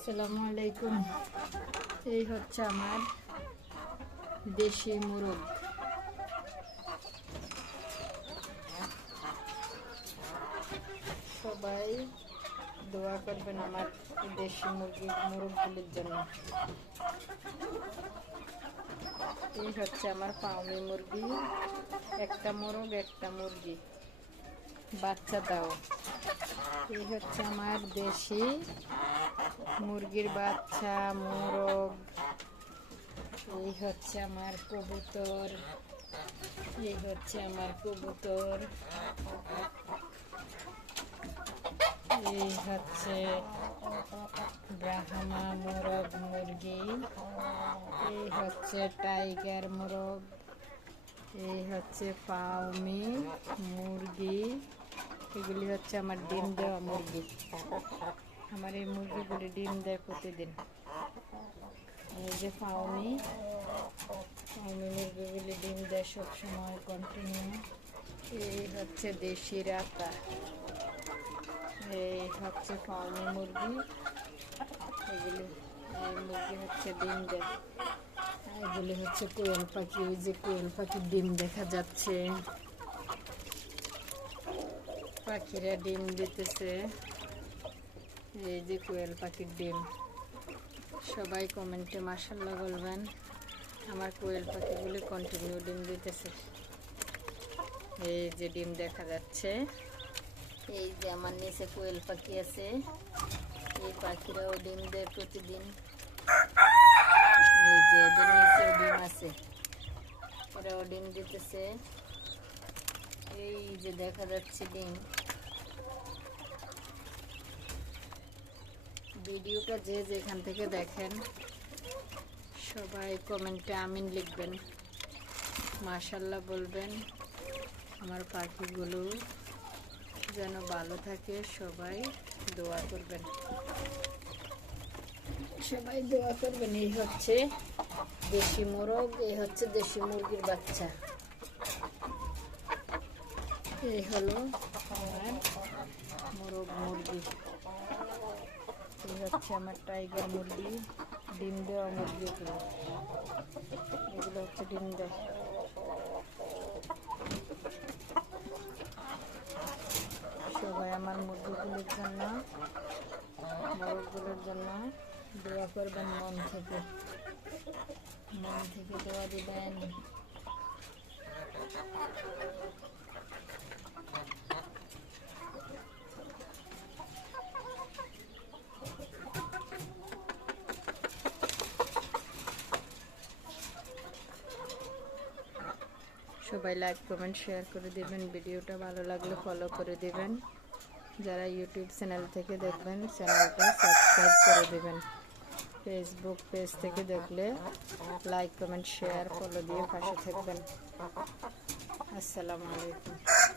আসসালামু আলাইকুম। এই হচ্ছে আমার দেশি মুরগ। সবাই দোয়া করবেন আমার দেশি মুরগগুলির জন্য। এই হচ্ছে আমার ফার্মি মুরগি, একটা মোরগ একটা মুরগি বাচ্চা দাও। এই হচ্ছে আমার দেশি মুরগির বাচ্চা মোরগ। এই হচ্ছে আমার কবুতর, এই হচ্ছে আমার কবুতর। এই হচ্ছে ব্রাহ্মা মোরগ মুরগি, এই হচ্ছে টাইগার মোরগ, এই হচ্ছে ফার্মি মুরগি। এগুলি হচ্ছে আমার ডিম দেওয়া মুরগি। আমার এই মুরগিগুলি ডিম দেয় প্রতিদিন। এই যে ফার্মি মুরগিগুলি ডিম দেয় সবসময় কন্টিনিউ। এই হচ্ছে দেশি রাতা, এই হচ্ছে ফার্মি মুরগি। এগুলি এই মুরগি হচ্ছে ডিম দেয়। এগুলি হচ্ছে কোয়েল পাখি, ওই যে কোয়েল পাখির ডিম দেখা যাচ্ছে। পাখিরা ডিম দিতেছে, এই যে কোয়েল পাখির ডিম। সবাই কমেন্টে মাশাআল্লাহ বলবেন। আমার কোয়েল পাখিগুলি কন্টিনিউ ডিম দিতেছে। এই যে ডিম দেখা যাচ্ছে। এই যে আমার নিচে কোয়েল পাখি আছে, এই পাখিরাও ডিম দেয় প্রতিদিন। এই যে এদের নিচেও ডিম আছে, ওরাও ডিম দিতেছে। এই যে দেখা যাচ্ছে ডিম। ভিডিওটা যে যেখান থেকে দেখেন সবাই কমেন্টে আমিন লিখবেন, মাশাআল্লাহ বলবেন। আমার পাখিগুলো যেন ভালো থাকে, সবাই দোয়া করবেন, সবাই দোয়া করবেন। এই হচ্ছে দেশি মোরগ, এই হচ্ছে দেশি মুরগির বাচ্চা। এই হলো আমার মোরগ মুরগি। এই হচ্ছে আমার টাইগার মুরগি, ডিম দেওয়া মুরগি। এগুলো হচ্ছে ডিম দেয়। সবাই আমার মুরগিগুলির জন্য, মোরগগুলোর জন্য দোয়া করবেন, মন থেকে দোয়া দিবেন। সবাই লাইক কমেন্ট শেয়ার করে দেবেন। ভিডিওটা ভালো লাগলে ফলো করে দেবেন। যারা ইউটিউব চ্যানেল থেকে দেখবেন চ্যানেলটা সাবস্ক্রাইব করে দেবেন। ফেসবুক পেজ থেকে দেখলে লাইক কমেন্ট শেয়ার ফলো দিয়ে পাশে থাকবেন। আসসালামু আলাইকুম।